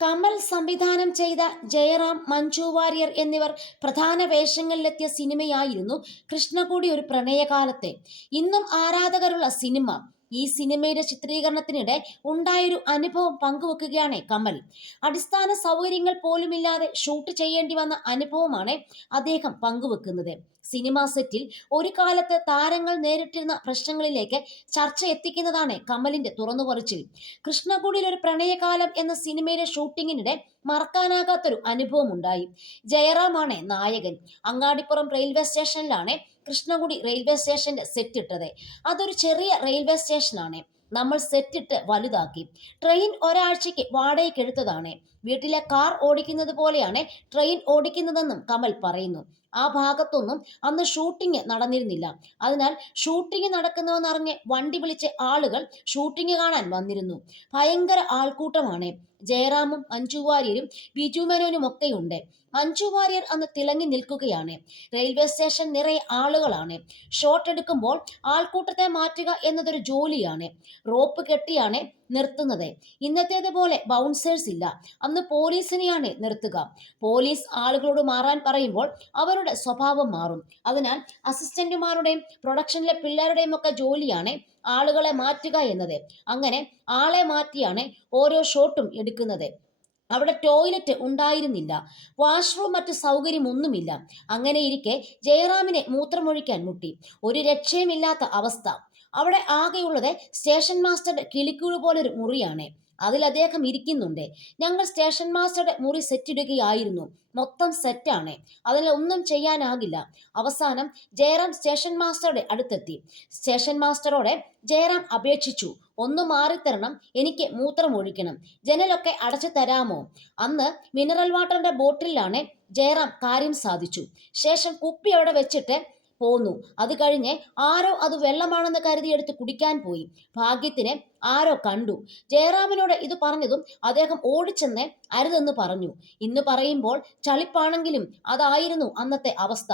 കമൽ സംവിധാനം ചെയ്ത ജയറാം, മഞ്ജു വാര്യർ എന്നിവർ പ്രധാന വേഷങ്ങളിലെത്തിയ സിനിമയായിരുന്നു കൃഷ്ണകുടി ഒരു പ്രണയകാലത്തെ. ഇന്നും ആരാധകരുള്ള സിനിമ. ഈ സിനിമയുടെ ചിത്രീകരണത്തിനിടെ ഉണ്ടായൊരു അനുഭവം പങ്കുവെക്കുകയാണ് കമൽ. അടിസ്ഥാന സൗകര്യങ്ങൾ പോലുമില്ലാതെ ഷൂട്ട് ചെയ്യേണ്ടി വന്ന അനുഭവമാണ് അദ്ദേഹം പങ്കുവെക്കുന്നത്. സിനിമാ സെറ്റിൽ ഒരു കാലത്ത് താരങ്ങൾ നേരിട്ടിരുന്ന പ്രശ്നങ്ങളിലേക്ക് ചർച്ച എത്തിക്കുന്നതാണ് കമലിന്റെ തുറന്നുപറച്ചിൽ. കൃഷ്ണകുടിയിൽ ഒരു പ്രണയകാലം എന്ന സിനിമയുടെ ഷൂട്ടിങ്ങിനിടെ മറക്കാനാകാത്തൊരു അനുഭവം ഉണ്ടായി. ജയറാമാണ് നായകൻ. അങ്ങാടിപ്പുറം റെയിൽവേ സ്റ്റേഷനിലാണ് കൃഷ്ണകുടി റെയിൽവേ സ്റ്റേഷന്റെ സെറ്റ് ഇട്ടത്. അതൊരു ചെറിയ റെയിൽവേ സ്റ്റേഷനാണ്. നമ്മൾ സെറ്റിട്ട് വലുതാക്കി. ട്രെയിൻ ഒരാഴ്ചയ്ക്ക് വാടകയ്ക്ക് എടുത്തതാണ്. വീട്ടിലെ കാർ ഓടിക്കുന്നത് പോലെയാണ് ട്രെയിൻ ഓടിക്കുന്നതെന്നും കമൽ പറയുന്നു. ആ ഭാഗത്തൊന്നും അന്ന് ഷൂട്ടിംഗ് നടന്നിരുന്നില്ല. അതിനാൽ ഷൂട്ടിംഗ് നടക്കുന്നുവെന്നറിഞ്ഞ് വണ്ടി വിളിച്ച് ആളുകൾ ഷൂട്ടിംഗ് കാണാൻ വന്നിരുന്നു. ഭയങ്കര ആൾക്കൂട്ടമാണ്. ജയറാമും മഞ്ജു വാര്യരും ബിജു മേനോനും ഒക്കെയുണ്ട്. മഞ്ജു വാര്യർ അന്ന് തിളങ്ങി നിൽക്കുകയാണ്. റെയിൽവേ സ്റ്റേഷൻ നിറയെ ആളുകളാണ്. ഷോട്ട് എടുക്കുമ്പോൾ ആൾക്കൂട്ടത്തെ മാറ്റുക എന്നതൊരു ജോലിയാണ്. റോപ്പ് കെട്ടിയാണ് നിർത്തുന്നത്. ഇന്നത്തേതുപോലെ ബൗൺസേഴ്സ് ഇല്ല. അന്ന് പോലീസിനെയാണ് നിർത്തുക. പോലീസ് ആളുകളോട് മാറാൻ പറയുമ്പോൾ അവരുടെ സ്വഭാവം മാറും. അതിനാൽ അസിസ്റ്റന്റുമാരുടെയും പ്രൊഡക്ഷനിലെ പിള്ളേരുടെയും ഒക്കെ ജോലിയാണ് ആളുകളെ മാറ്റുക എന്നത്. അങ്ങനെ ആളെ മാറ്റിയാണ് ഓരോ ഷോട്ടും എടുക്കുന്നത്. അവിടെ ടോയ്ലറ്റ് ഉണ്ടായിരുന്നില്ല. വാഷ്റൂം മറ്റ് സൗകര്യമൊന്നുമില്ല. അങ്ങനെയിരിക്കെ ജയറാമിനെ മൂത്രമൊഴിക്കാൻ മുട്ടി. ഒരു രക്ഷയുമില്ലാത്ത അവസ്ഥ. അവിടെ ആകെയുള്ളത് സ്റ്റേഷൻ മാസ്റ്ററുടെ കിളിക്കൂട് പോലൊരു മുറിയാണ്. അതിൽ അദ്ദേഹം ഇരിക്കുന്നുണ്ട്. ഞങ്ങൾ സ്റ്റേഷൻ മാസ്റ്ററുടെ മുറി സെറ്റിടുകയായിരുന്നു. മൊത്തം സെറ്റാണ്. അതിലൊന്നും ചെയ്യാനാകില്ല. അവസാനം ജയറാം സ്റ്റേഷൻ മാസ്റ്ററുടെ അടുത്തെത്തി. സ്റ്റേഷൻ മാസ്റ്ററോടെ ജയറാം അപേക്ഷിച്ചു, ഒന്ന് മാറിത്തരണം, എനിക്ക് മൂത്രം ഒഴിക്കണം, ജനലൊക്കെ അടച്ചു തരാമോ. അന്ന് മിനറൽ വാട്ടറിന്റെ ബോട്ടിലാണ് ജയറാം കാര്യം സാധിച്ചു. ശേഷം കുപ്പി അവിടെ വെച്ചിട്ട് പോന്നു. അത് കഴിഞ്ഞ് ആരോ അത് വെള്ളമാണെന്ന് കരുതിയെടുത്ത് കുടിക്കാൻ പോയി. ഭാഗ്യത്തിന് ആരോ കണ്ടു. ജയറാമിനോട് ഇത് പറഞ്ഞതും അദ്ദേഹം ഓടിച്ചെന്ന് അരുതെന്ന് പറഞ്ഞു. ഇന്ന് പറയുമ്പോൾ ചളിപ്പാണെങ്കിലും അതായിരുന്നു അന്നത്തെ അവസ്ഥ.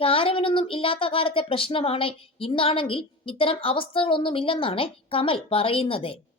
കാരവനൊന്നും ഇല്ലാത്ത കാലത്തെ പ്രശ്നമാണ്. ഇന്നാണെങ്കിൽ ഇത്തരം അവസ്ഥകളൊന്നുമില്ലെന്നാണ് കമൽ പറയുന്നത്.